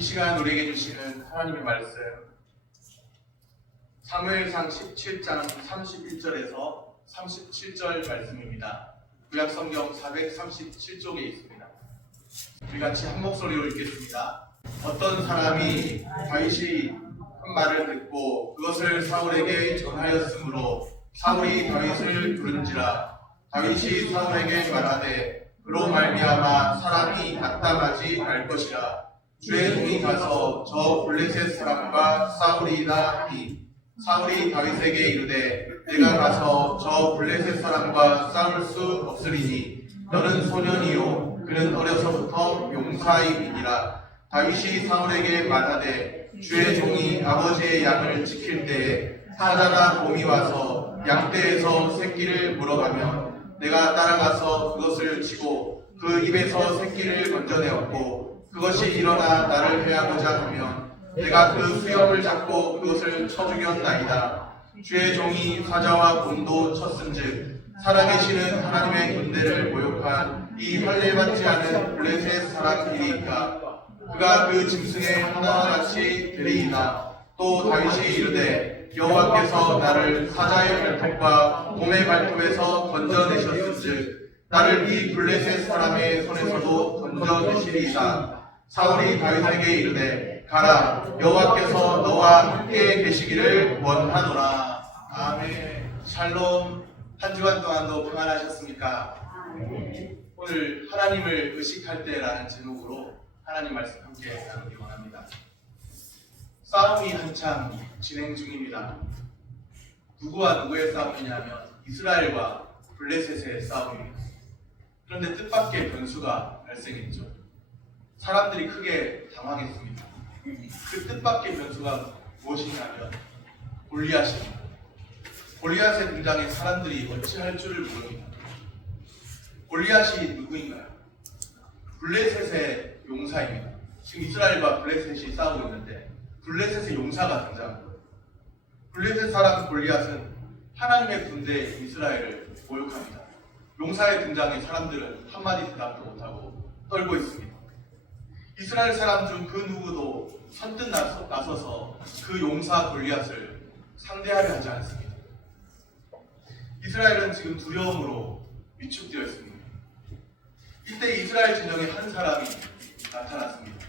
이 시간 우리에게 주시는 하나님의 말씀 사무엘상 17장 31절에서 37절 말씀입니다. 구약성경 437쪽에 있습니다. 우리 같이 한 목소리로 읽겠습니다. 어떤 사람이 다윗이 한 말을 듣고 그것을 사울에게 전하였으므로 사울이 다윗을 부른지라. 다윗이 사울에게 말하되 그로 말미암아 사람이 낙담하지 말 것이라. 주의 종이 가서 저 블레셋 사람과 싸우리이다 하니 사울이 다윗에게 이르되 내가 가서 저 블레셋 사람과 싸울 수 없으리니 너는 소년이요 그는 어려서부터 용사이니라. 다윗이 사울에게 말하되 주의 종이 아버지의 양을 지킬 때에 사자나 곰이 와서 양떼에서 새끼를 물어가면 내가 따라가서 그것을 치고 그 입에서 새끼를 건져내었고 그것이 일어나 나를 해하고자 하면 내가 그 수염을 잡고 그것을 쳐 죽였나이다. 주의 종이 사자와 곰도 쳤은즉 살아계시는 하나님의 군대를 모욕한 이 할례받지 않은 블레셋 사람이니까 그가 그 짐승의 하나와 같이 되리이다. 또 다윗이 이르되 여호와께서 나를 사자의 발톱과 곰의 발톱에서 건져내셨은즉 나를 이 블레셋 사람의 손에서도 건져내시리이다. 사울이 다윗에게 이르되 가라 여호와께서 너와 함께 계시기를 원하노라. 아멘. 샬롬. 한 주간 동안도 평안하셨습니까? 오늘 하나님을 의식할 때라는 제목으로 하나님 말씀 함께 나누기 원합니다. 싸움이 한창 진행 중입니다. 누구와 누구의 싸움이냐면 이스라엘과 블레셋의 싸움입니다. 그런데 뜻밖의 변수가 발생했죠. 사람들이 크게 당황했습니다. 그 뜻밖의 변수가 무엇이냐면 골리앗입니다. 골리앗의 등장에 사람들이 어찌할 줄을 모릅니다. 골리앗이 누구인가요? 블레셋의 용사입니다. 지금 이스라엘과 블레셋이 싸우고 있는데 블레셋의 용사가 등장합니다. 블레셋 사람 골리앗은 하나님의 군대 이스라엘을 모욕합니다. 용사의 등장에 사람들은 한마디 대답도 못하고 떨고 있습니다. 이스라엘 사람 중 그 누구도 선뜻 나서서 그 용사 골리앗을 상대하려 하지 않습니다. 이스라엘은 지금 두려움으로 위축되어 있습니다. 이때 이스라엘 진영에 한 사람이 나타났습니다.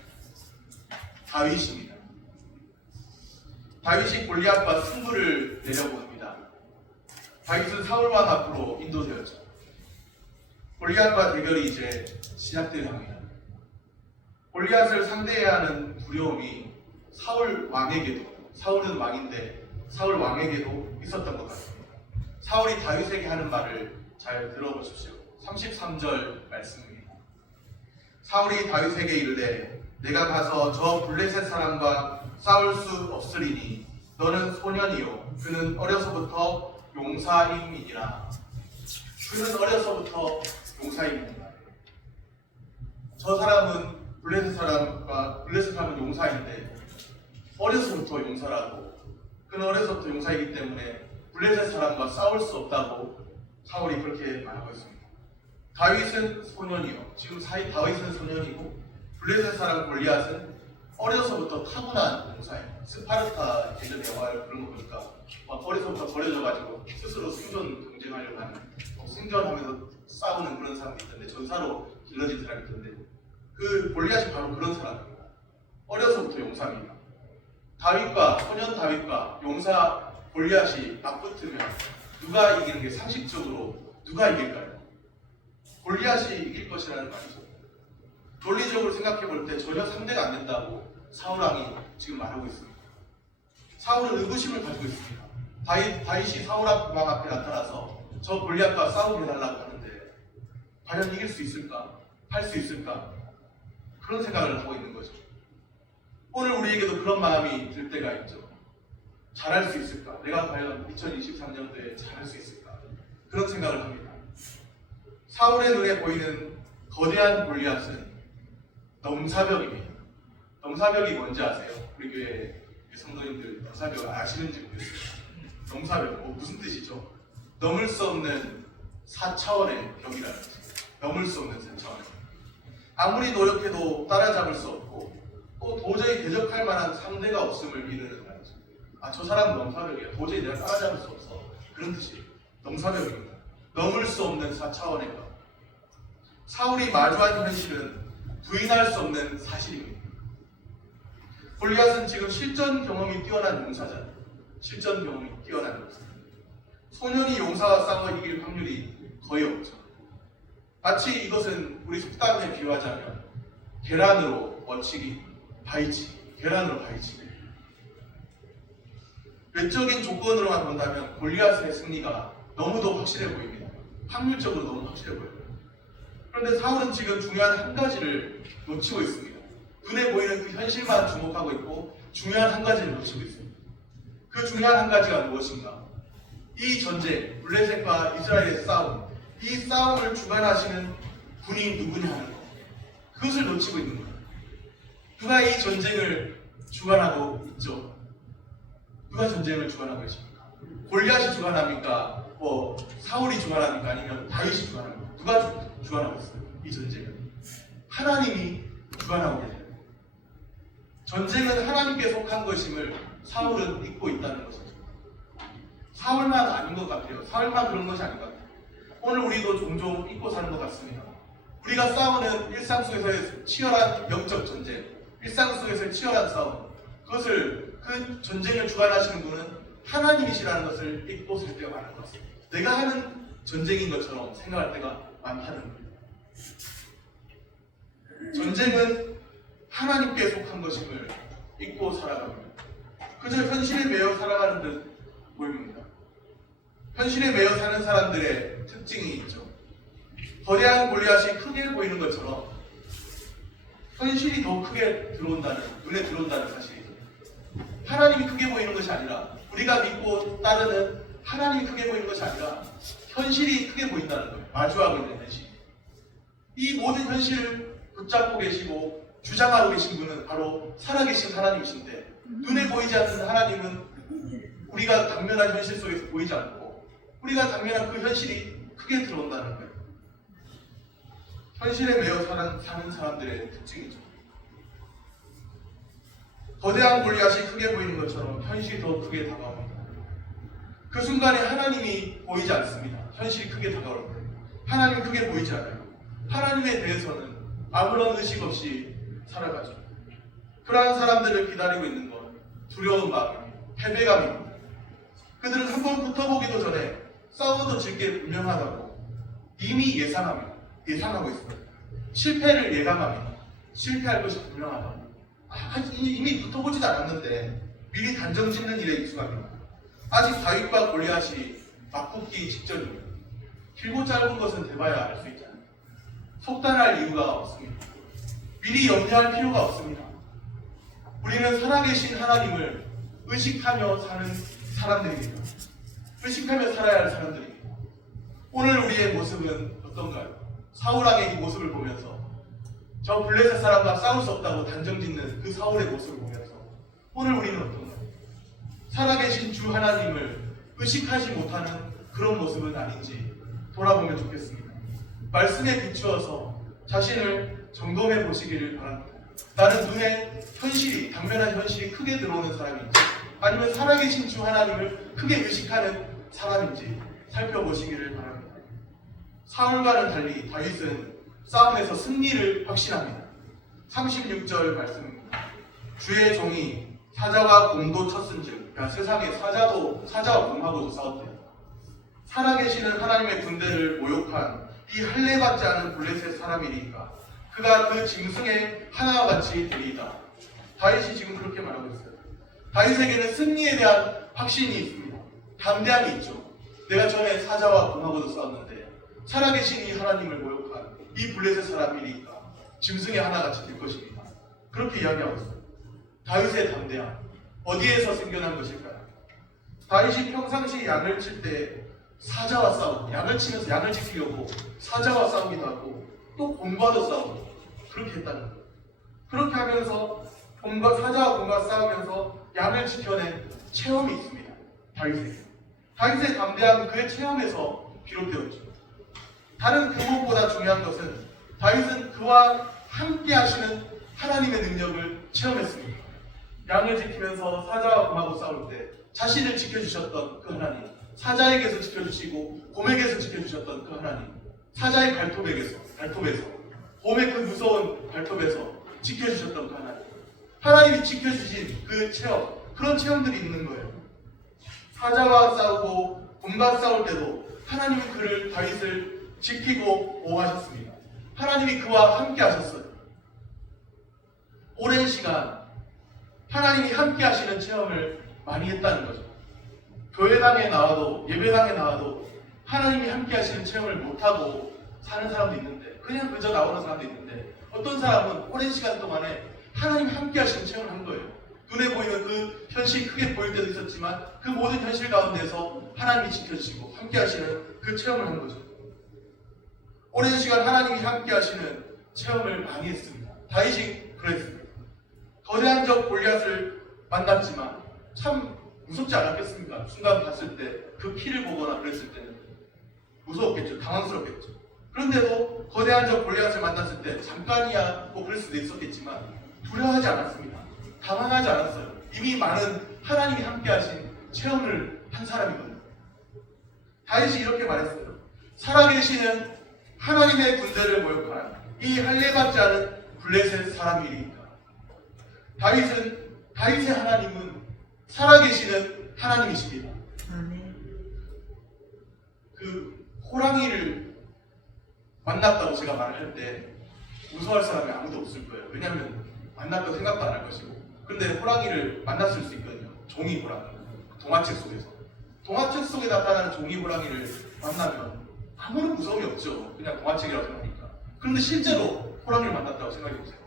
다윗입니다. 다윗이 골리앗과 승부를 내려고 합니다. 다윗은 사울왕 앞으로 인도되었죠. 골리앗과 대결이 이제 시작되려 합니다. 골리앗을 상대해야 하는 두려움이 사울 왕에게도, 사울은 왕인데 사울 왕에게도 있었던 것 같습니다. 사울이 다윗에게 하는 말을 잘 들어보십시오. 33절 말씀입니다. 사울이 다윗에게 이르되 내가 가서 저 블레셋 사람과 싸울 수 없으리니 너는 소년이요 그는 어려서부터 용사임이니라. 그는 어려서부터 용사입니다. 저 사람은 블레셋 사람은 용사인데 어려서부터 용사라고, 그는 어려서부터 용사이기 때문에 블레셋 사람과 싸울 수 없다고 사울이 그렇게 말하고 있습니다. 다윗은 소년이요. 지금 다윗은 소년이고 블레셋 사람 골리앗은 어려서부터 타고난 용사예요. 스파르타 예전 영화를 그런 거 보니까 어려서부터 버려져가지고 스스로 생존 경쟁하려고 하는, 생존하면서 싸우는 그런 사람이 있던데, 전사로 길러진 사람이 있던데 그 골리앗이 바로 그런 사람입니다. 어려서부터 용사입니다. 소년 다윗과 용사 골리앗이 맞붙으면 누가 이기는 게 상식적으로 누가 이길까요? 골리앗이 이길 것이라는 말이죠. 논리적으로 생각해 볼 때 전혀 상대가 안 된다고 사울왕이 지금 말하고 있습니다. 사울은 의구심을 가지고 있습니다. 다윗이 사울왕 앞에 나타나서 저 골리앗과 싸우게 해달라고 하는데 과연 이길 수 있을까? 할 수 있을까? 그런 생각을 하고 있는 거죠. 오늘 우리에게도 그런 마음이 들 때가 있죠. 잘할 수 있을까? 내가 과연 2023년도에 잘할 수 있을까? 그런 생각을 합니다. 사울의 눈에 보이는 거대한 골리앗은 넘사벽입니다. 넘사벽이 뭔지 아세요? 우리 교회 성도님들 넘사벽 아시는지 모르겠어요. 넘사벽 무슨 뜻이죠? 넘을 수 없는 4차원의 벽이라는 뜻입니다. 넘을 수 없는 4차원. 아무리 노력해도 따라잡을 수 없고 또 도저히 대적할 만한 상대가 없음을 이르는 말이죠. 저 사람은 넘사벽이야. 도저히 내가 따라잡을 수 없어. 그런 뜻이에요. 넘사벽입니다. 넘을 수 없는 4차원의 것. 사울이 마주한 현실은 부인할 수 없는 사실입니다. 골리앗은 지금 실전 경험이 뛰어난 용사잖아요. 실전 경험이 뛰어난 용사. 소년이 용사와 싸워 이길 확률이 거의 없죠. 마치 이것은 우리 속담에 비유하자면 계란으로 멋지기, 바위치기, 계란으로 바위치기. 외적인 조건으로만 본다면 골리앗의 승리가 너무도 확실해 보입니다. 확률적으로 너무 확실해 보여요. 그런데 사울은 지금 중요한 한 가지를 놓치고 있습니다. 눈에 보이는 그 현실만 주목하고 있고 중요한 한 가지를 놓치고 있습니다. 그 중요한 한 가지가 무엇인가? 이 전쟁, 블레셋과 이스라엘의 싸움, 이 싸움을 주관하시는 분이 누구냐 하는 것. 그것을 놓치고 있는 거예요. 누가 이 전쟁을 주관하고 있죠? 누가 전쟁을 주관하고 있습니까? 골리앗이 주관합니까? 사울이 주관합니까? 아니면 다윗이 주관합니까? 누가 주관하고 있어요? 이 전쟁을 하나님이 주관하고 계세요. 전쟁은 하나님께 속한 것임을 사울은 잊고 있다는 것이죠. 사울만 아닌 것 같아요. 사울만 그런 것이 아닌 것 같아요. 오늘 우리도 종종 잊고 사는 것 같습니다. 우리가 싸우는 일상 속에서의 치열한 영적 전쟁, 일상 속에서의 치열한 싸움, 그 전쟁을 주관하시는 분은 하나님이시라는 것을 잊고 살 때가 많은 것 같습니다. 내가 하는 전쟁인 것처럼 생각할 때가 많다는 거예요. 전쟁은 하나님께 속한 것임을 잊고 살아갑니다. 그저 현실에 매여 살아가는 듯 보입니다. 현실에 매여 사는 사람들의 특징이 있죠. 거대한 골리앗이 크게 보이는 것처럼 현실이 더 크게 눈에 들어온다는 사실이죠. 하나님이 크게 보이는 것이 아니라, 우리가 믿고 따르는 하나님이 크게 보이는 것이 아니라 현실이 크게 보인다는 거예요. 마주하고 있는 현실. 이 모든 현실을 붙잡고 계시고 주장하고 계신 분은 바로 살아계신 하나님이신데, 눈에 보이지 않는 하나님은 우리가 당면한 현실 속에서 보이지 않고 우리가 당면한 그 현실이 크게 들어온다는 거예요. 현실에 매여 사는 사람들의 특징이죠. 거대한 골리앗이 크게 보이는 것처럼 현실이 더 크게 다가옵니다. 그 순간에 하나님이 보이지 않습니다. 현실이 크게 다가올 때 하나님이 크게 보이지 않아요. 하나님에 대해서는 아무런 의식 없이 살아가죠. 그러한 사람들을 기다리고 있는 건 두려운 마음입니다. 패배감입니다. 그들은 한번 붙어보기도 전에 싸워도 질 게 분명하다고 이미 예상하고 있습니다. 실패를 예감합니다. 실패할 것이 분명하다고. 이미 붙어보지도 않았는데 미리 단정 짓는 일에 익숙합니다. 아직 다윗과 골리앗이 맞붙기 직전입니다. 길고 짧은 것은 대봐야 알 수 있잖아요. 속단할 이유가 없습니다. 미리 염려할 필요가 없습니다. 우리는 살아계신 하나님을 의식하며 사는 사람들입니다. 의식하며 살아야 할 사람들입니다. 오늘 우리의 모습은 어떤가요? 사울왕의 이 모습을 보면서, 저 블레셋 사람과 싸울 수 없다고 단정짓는 그 사울의 모습을 보면서 오늘 우리는 어떤가요? 살아계신 주 하나님을 의식하지 못하는 그런 모습은 아닌지 돌아보면 좋겠습니다. 말씀에 비추어서 자신을 점검해 보시기를 바랍니다. 나는 눈에 당면한 현실이 크게 들어오는 사람인지, 아니면 살아계신 주 하나님을 크게 의식하는 사람인지 살펴보시기를 바랍니다. 사울과는 달리 다윗은 싸움에서 승리를 확신합니다. 36절 말씀입니다. 주의 종이 사자와 공도 쳤은즉, 그러니까 세상에 사자와 공하고도 싸웠대요. 살아계시는 하나님의 군대를 모욕한 이 할례받지 않은 블레셋 사람이니까 그가 그 짐승의 하나와 같이 되리이다. 다윗이 지금 그렇게 말하고 있어요. 다윗에게는 승리에 대한 확신이 있습니다. 담대함이 있죠. 내가 전에 사자와 공하고도 싸웠는데 살아계신 이 하나님을 모욕한 이 블레셋 사람이니까 짐승의 하나같이 될 것입니다. 그렇게 이야기하고 있어요. 다윗의 담대함, 어디에서 생겨난 것일까요? 다윗이 평상시 양을 칠 때 사자와 싸우고, 양을 치면서 양을 지키려고 사자와 싸우기도 하고 또 곰과도 싸우고 그렇게 했다는 거예요. 그렇게 하면서 사자와 곰과 싸우면서 양을 지켜낸 체험이 있습니다. 다윗의 담대함은 그의 체험에서 비롯되었죠. 다른 그 무엇보다 중요한 것은 다윗은 그와 함께 하시는 하나님의 능력을 체험했습니다. 양을 지키면서 사자와 곰하고 싸울 때 자신을 지켜주셨던 그 하나님, 사자에게서 지켜주시고 곰에게서 지켜주셨던 그 하나님, 사자의 발톱에서 곰의 그 무서운 발톱에서 지켜주셨던 그 하나님, 하나님이 지켜주신 그 체험, 그런 체험들이 있는 거예요. 사자와 싸우고 곰과 싸울 때도 하나님은 그를, 다윗을 지키고 보호하셨습니다. 하나님이 그와 함께 하셨어요. 오랜 시간 하나님이 함께 하시는 체험을 많이 했다는 거죠. 교회당에 나와도, 예배당에 나와도 하나님이 함께 하시는 체험을 못하고 사는 사람도 있는데, 그냥 그저 나오는 사람도 있는데, 어떤 사람은 오랜 시간 동안에 하나님이 함께 하시는 체험을 한 거예요. 눈에 보이는 그 현실이 크게 보일 때도 있었지만 그 모든 현실 가운데서 하나님이 지켜주시고 함께 하시는 그 체험을 한 거죠. 오랜 시간 하나님이 함께 하시는 체험을 많이 했습니다. 다윗이 그랬습니다. 거대한 적 골리앗을 만났지만 참 무섭지 않았겠습니까? 순간 봤을 때 그 피를 보거나 그랬을 때는 무서웠겠죠. 당황스럽겠죠. 그런데도 거대한 적 골리앗을 만났을 때 잠깐이야 뭐 그럴 수도 있었겠지만 두려워하지 않았습니다. 당황하지 않았어요. 이미 많은 하나님이 함께 하신 체험을 한 사람이거든요. 다윗이 이렇게 말했어요. 살아계시는 하나님의 군대를 모욕하라. 이 할례받지 않은 블레셋 사람이니까. 다윗의 하나님은 살아계시는 하나님이십니다. 그 호랑이를 만났다고 제가 말을 할 때 무서워할 사람이 아무도 없을 거예요. 왜냐하면 만났다고 생각도 안 할 것이고. 근데 호랑이를 만났을 수 있거든요. 종이 호랑이. 동화책 속에서. 동화책 속에 나타나는 종이 호랑이를 만나면 아무런 무서움이 없죠. 그냥 동화책이라고 생각하니까. 그런데 실제로 호랑이를 만났다고 생각해보세요.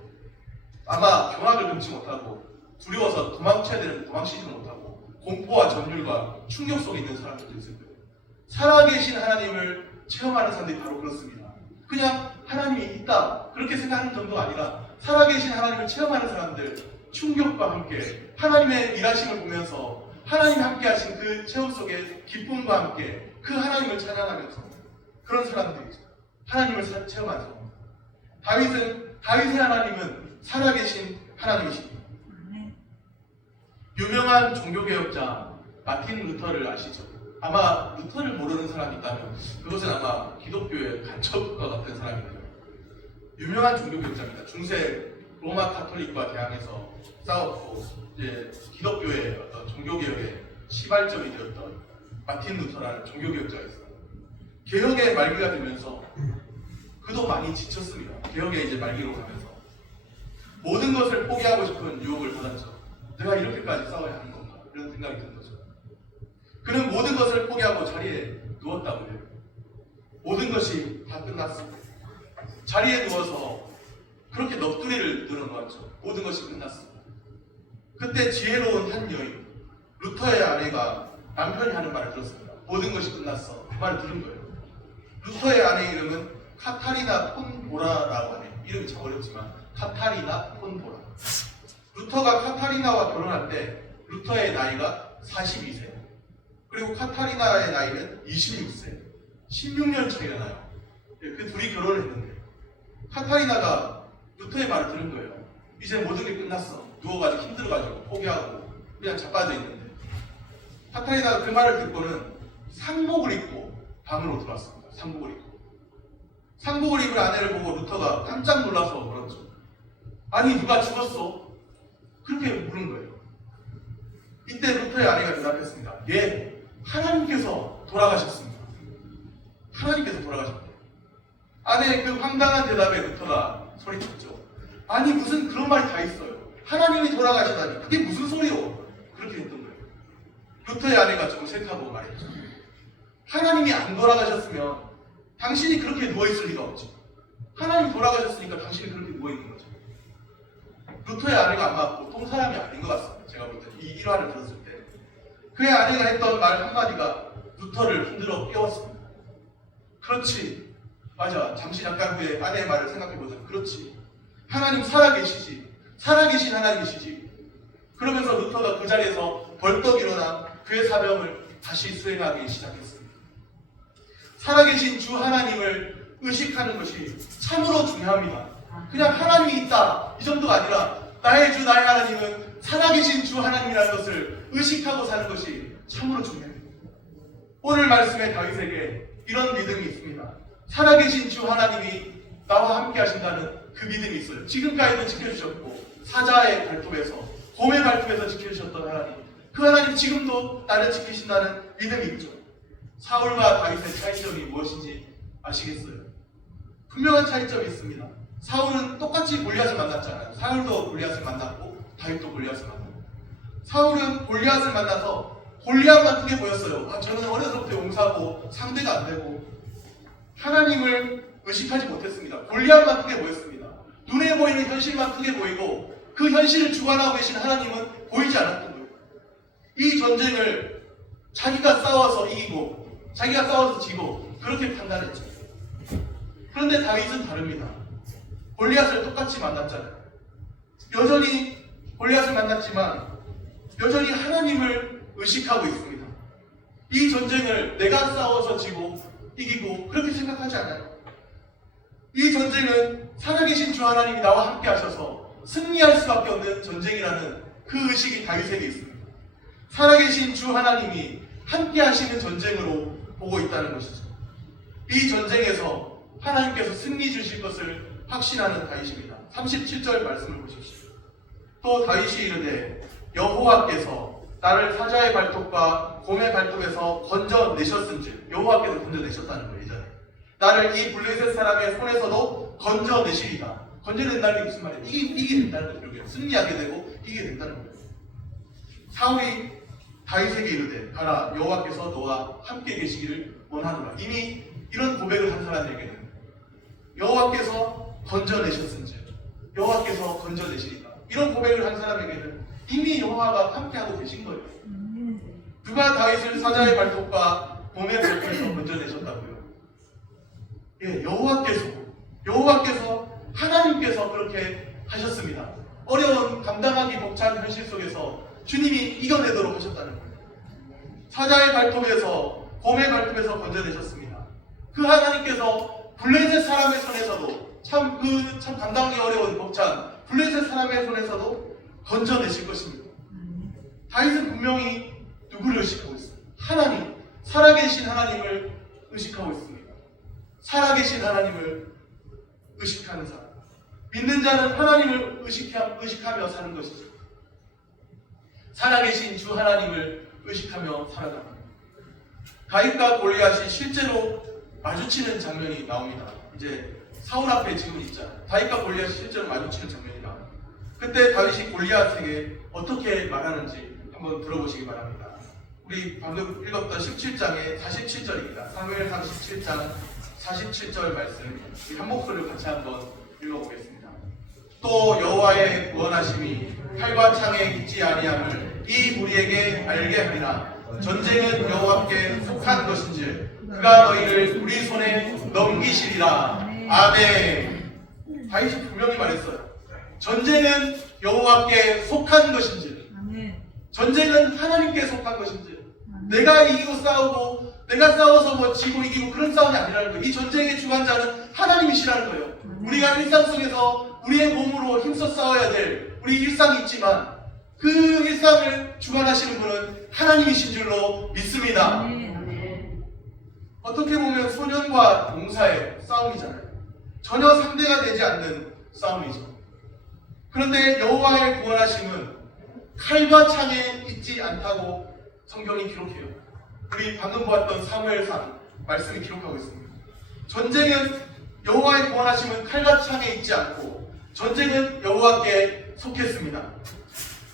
아마 경악을 금치 못하고 두려워서 도망쳐야 되는데 도망치지 못하고 공포와 전율과 충격 속에 있는 사람들도 있을 거예요. 살아계신 하나님을 체험하는 사람들이 바로 그렇습니다. 그냥 하나님이 있다 그렇게 생각하는 정도가 아니라 살아계신 하나님을 체험하는 사람들, 충격과 함께 하나님의 일하심을 보면서 하나님이 함께 하신 그 체험 속에 기쁨과 함께 그 하나님을 찬양하면서 그런 사람들이죠. 하나님을 체험하죠. 다윗의 하나님은 살아계신 하나님이십니다. 유명한 종교개혁자 마틴 루터를 아시죠? 아마 루터를 모르는 사람이 있다면 그것은 아마 기독교의 간첩과 같은 사람이에요. 유명한 종교개혁자입니다. 중세 로마 카톨릭과 대항해서 싸웠고 이제 기독교의 어떤 종교개혁의 시발점이 되었던 마틴 루터라는 종교개혁자가 있어요. 개혁의 말기가 되면서 그도 많이 지쳤습니다. 개혁의 이제 말기로 가면서 모든 것을 포기하고 싶은 유혹을 받았죠. 내가 이렇게까지 싸워야 하는 건가? 이런 생각이 든 거죠. 그는 모든 것을 포기하고 자리에 누웠다고 해요. 모든 것이 다 끝났습니다. 자리에 누워서 그렇게 넋두리를 늘어놓았죠. 모든 것이 끝났습니다. 그때 지혜로운 한 여인, 루터의 아내가 남편이 하는 말을 들었습니다. 모든 것이 끝났어. 그 말을 들은 거예요. 루터의 아내의 이름은 카타리나 폰보라라고 하네요. 이름이 참 어렵지만 카타리나 폰보라. 루터가 카타리나와 결혼할 때 루터의 나이가 42세, 그리고 카타리나의 나이는 26세, 16년 차이가 나요. 그 둘이 결혼을 했는데 카타리나가 루터의 말을 들은 거예요. 이제 모든 게 끝났어. 누워가지고 힘들어가지고 포기하고 그냥 자빠져 있는데 카타리나가 그 말을 듣고는 상복을 입고 방으로 들어왔습니다. 상복을 입은 아내를 보고 루터가 깜짝 놀라서 물었죠. 아니 누가 죽었어? 그렇게 물은 거예요. 이때 루터의 아내가 대답했습니다. 예, 하나님께서 돌아가셨습니다. 하나님께서 돌아가셨대요. 아내의 그 황당한 대답에 루터가 소리쳤죠. 아니 무슨 그런 말이 다 있어요. 하나님이 돌아가시다니 그게 무슨 소리요? 그렇게 했던 거예요. 루터의 아내가 정색하고 말했죠. 하나님이 안 돌아가셨으면 당신이 그렇게 누워있을 리가 없죠. 하나님이 돌아가셨으니까 당신이 그렇게 누워있는 거죠. 루터의 아내가 아마 보통 사람이 아닌 것 같습니다. 제가 볼 때 이 일화를 들었을 때 그의 아내가 했던 말 한마디가 루터를 흔들어 깨웠습니다. 그렇지, 맞아. 잠시 잠깐 후에 아내의 말을 생각해보자. 그렇지, 하나님 살아계시지. 살아계신 하나님이시지. 그러면서 루터가 그 자리에서 벌떡 일어나 그의 사명을 다시 수행하기 시작했습니다. 살아계신 주 하나님을 의식하는 것이 참으로 중요합니다. 그냥 하나님이 있다 이 정도가 아니라 나의 주 나의 하나님은 살아계신 주 하나님이라는 것을 의식하고 사는 것이 참으로 중요합니다. 오늘 말씀에 다윗에게 이런 믿음이 있습니다. 살아계신 주 하나님이 나와 함께 하신다는 그 믿음이 있어요. 지금까지도 지켜주셨고 사자의 발톱에서 곰의 발톱에서 지켜주셨던 하나님, 그 하나님 지금도 나를 지키신다는 믿음이 있죠. 사울과 다윗의 차이점이 무엇인지 아시겠어요? 분명한 차이점이 있습니다. 사울은 똑같이 골리앗을 만났잖아요. 사울도 골리앗을 만났고 다윗도 골리앗을 만났고, 사울은 골리앗을 만나서 골리앗만 크게 보였어요. 저는 어려서부터 용사고 상대가 안 되고 하나님을 의식하지 못했습니다. 골리앗만 크게 보였습니다. 눈에 보이는 현실만 크게 보이고 그 현실을 주관하고 계신 하나님은 보이지 않았던 거예요. 이 전쟁을 자기가 싸워서 이기고 자기가 싸워서 지고 그렇게 판단했죠. 그런데 다윗은 다릅니다. 골리앗을 똑같이 만났잖아요. 여전히 골리앗을 만났지만 여전히 하나님을 의식하고 있습니다. 이 전쟁을 내가 싸워서 지고 이기고 그렇게 생각하지 않아요. 이 전쟁은 살아계신 주 하나님이 나와 함께 하셔서 승리할 수밖에 없는 전쟁이라는 그 의식이 다윗에게 있습니다. 살아계신 주 하나님이 함께 하시는 전쟁으로 보고 있다는 것이죠. 이 전쟁에서 하나님께서 승리 주실 것을 확신하는 다윗입니다. 37절 말씀을 보십시오. 또 다윗이 이르되 여호와께서 나를 사자의 발톱과 곰의 발톱에서 건져내셨은즉, 여호와께서 건져내셨다는 거예요. 이전에 나를 이 블레셋 사람의 손에서도 건져내시리다. 건져낸다는 게 무슨 말이에요? 이기게 된다는 거예요. 승리하게 되고 이기게 된다는 거예요. 사울이 다윗에게 이르되 가라, 여호와께서 너와 함께 계시기를 원하노라. 이미 이런 고백을 한 사람에게는 여호와께서 건져내셨은즉, 여호와께서 건져내시리다, 이런 고백을 한 사람에게는 이미 여호와가 함께하고 계신 거예요. 누가 다윗을 사자의 발톱과 곰의 발톱에서 건져내셨다고요? 예, 여호와께서 하나님께서 그렇게 하셨습니다. 어려운 감당하기 벅찬 현실 속에서 주님이 이겨내도록 하셨다는 거예요. 사자의 발톱에서 곰의 발톱에서 건져내셨습니다. 그 하나님께서 블레셋 사람의 손에서도 참 감당하기 어려운 벅찬 블레셋 사람의 손에서도 건져내실 것입니다. 다윗은 분명히 누구를 의식하고 있습니다? 하나님, 살아계신 하나님을 의식하고 있습니다. 살아계신 하나님을 의식하는 사람, 믿는 자는 하나님을 의식하며 사는 것이죠. 살아계신 주 하나님을 의식하며 살아갑니다. 다윗과 골리앗이 실제로 마주치는 장면이 나옵니다. 이제 사울 앞에 지금 있잖아요. 다윗과 골리앗이 실제로 마주치는 장면이 나옵니다. 그때 다윗이 골리앗에게 어떻게 말하는지 한번 들어보시기 바랍니다. 우리 방금 읽었던 17장의 47절입니다. 사무엘상 17장 47절 말씀, 한 목소리로 같이 한번 읽어보겠습니다. 또 여호와의 구원하심이 칼과 창에 있지 아니함을 이 무리에게 알게 하리라. 전쟁은 여호와께 속한 것인지 그가 너희를 우리 손에 넘기시리라. 아멘. 다윗이 분명히 말했어요. 전쟁은 여호와께 속한 것인지, 전쟁은 하나님께 속한 것인지, 내가 이기고 싸우고 내가 싸워서 뭐 지고 이기고 그런 싸움이 아니라는 거예요. 이 전쟁의 주관자는 하나님이시라는 거예요. 우리가 일상 속에서 우리의 몸으로 힘써 싸워야 될 우리 일상이 있지만 그 일상을 주관하시는 분은 하나님이신 줄로 믿습니다. 어떻게 보면 소년과 용사의 싸움이잖아요. 전혀 상대가 되지 않는 싸움이죠. 그런데 여호와의 구원하심은 칼과 창에 있지 않다고 성경이 기록해요. 우리 방금 보았던 사무엘상 말씀이 기록하고 있습니다. 전쟁은 여호와의 구원하심은 칼과 창에 있지 않고 전쟁은 여호와께 속했습니다.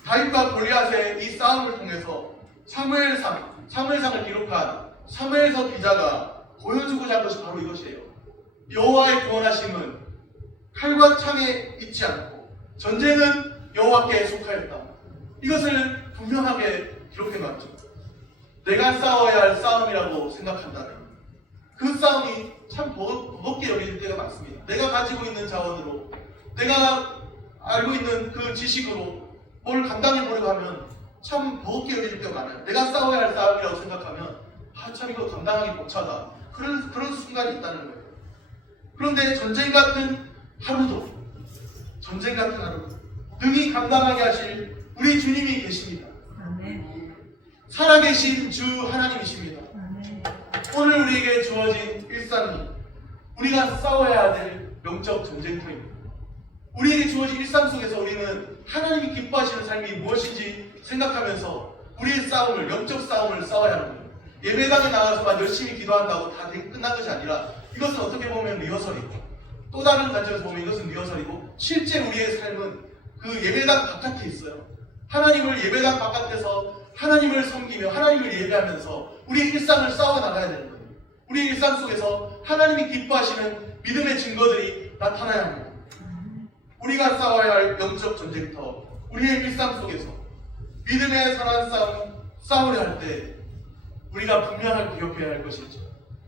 다윗과 골리앗의 이 싸움을 통해서 사무엘상을 기록한 사무엘서 기자가 보여주고자 한 것이 바로 이것이에요. 여호와의 구원하심은 칼과 창에 있지 않고 전쟁은 여호와께 속하였다. 이것을 분명하게 기록해놨죠. 내가 싸워야 할 싸움이라고 생각한다면 그 싸움이 참 버겁게 여길 때가 많습니다. 내가 가지고 있는 자원으로, 내가 알고 있는 그 지식으로 뭘 감당해보려고 하면 참 버겁게 여길 때가 많아요. 내가 싸워야 할 싸움이라고 생각하면 참 이거 감당하기 벅차다. 그런 순간이 있다는 거예요. 그런데 전쟁 같은 하루도 전쟁 같은 하루 능히 감당하게 하실 우리 주님이 계십니다. 아멘. 살아계신 주 하나님이십니다. 아멘. 오늘 우리에게 주어진 일상이 우리가 싸워야 될 영적 전쟁터입니다. 우리에게 주어진 일상 속에서 우리는 하나님이 기뻐하시는 삶이 무엇인지 생각하면서 우리의 싸움을, 영적 싸움을 싸워야 하는 거예요. 예배당에 나가서만 열심히 기도한다고 다 끝난 것이 아니라 이것은 어떻게 보면 리허설이고 또 다른 관점에서 보면 이것은 리허설이고 실제 우리의 삶은 그 예배당 바깥에 있어요. 하나님을 예배당 바깥에서 하나님을 섬기며 하나님을 예배하면서 우리의 일상을 싸워 나가야 되는 거예요. 우리의 일상 속에서 하나님이 기뻐하시는 믿음의 증거들이 나타나야 합니다. 우리가 싸워야 할 영적 전쟁터, 우리의 일상 속에서 믿음의 선한 싸움 싸우려 할 때 우리가 분명하게 기억해야 할 것이 있죠.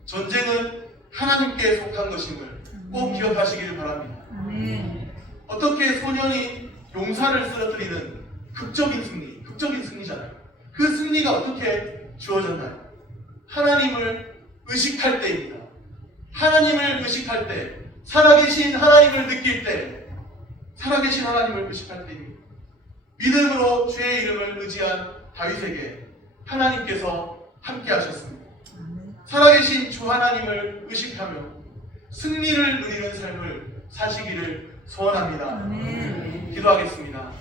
전쟁은 하나님께 속한 것임을 꼭 기억하시기를 바랍니다. 아멘. 어떻게 소년이 용사를 쓰러뜨리는 극적인 승리잖아요. 그 승리가 어떻게 주어졌나요? 하나님을 의식할 때입니다. 하나님을 의식할 때, 살아계신 하나님을 느낄 때, 살아계신 하나님을 의식할 때입니다. 믿음으로 주의 이름을 의지한 다윗에게 하나님께서 함께 하셨습니다. 살아계신 주 하나님을 의식하며 승리를 누리는 삶을 사시기를 소원합니다. 아멘. 기도하겠습니다.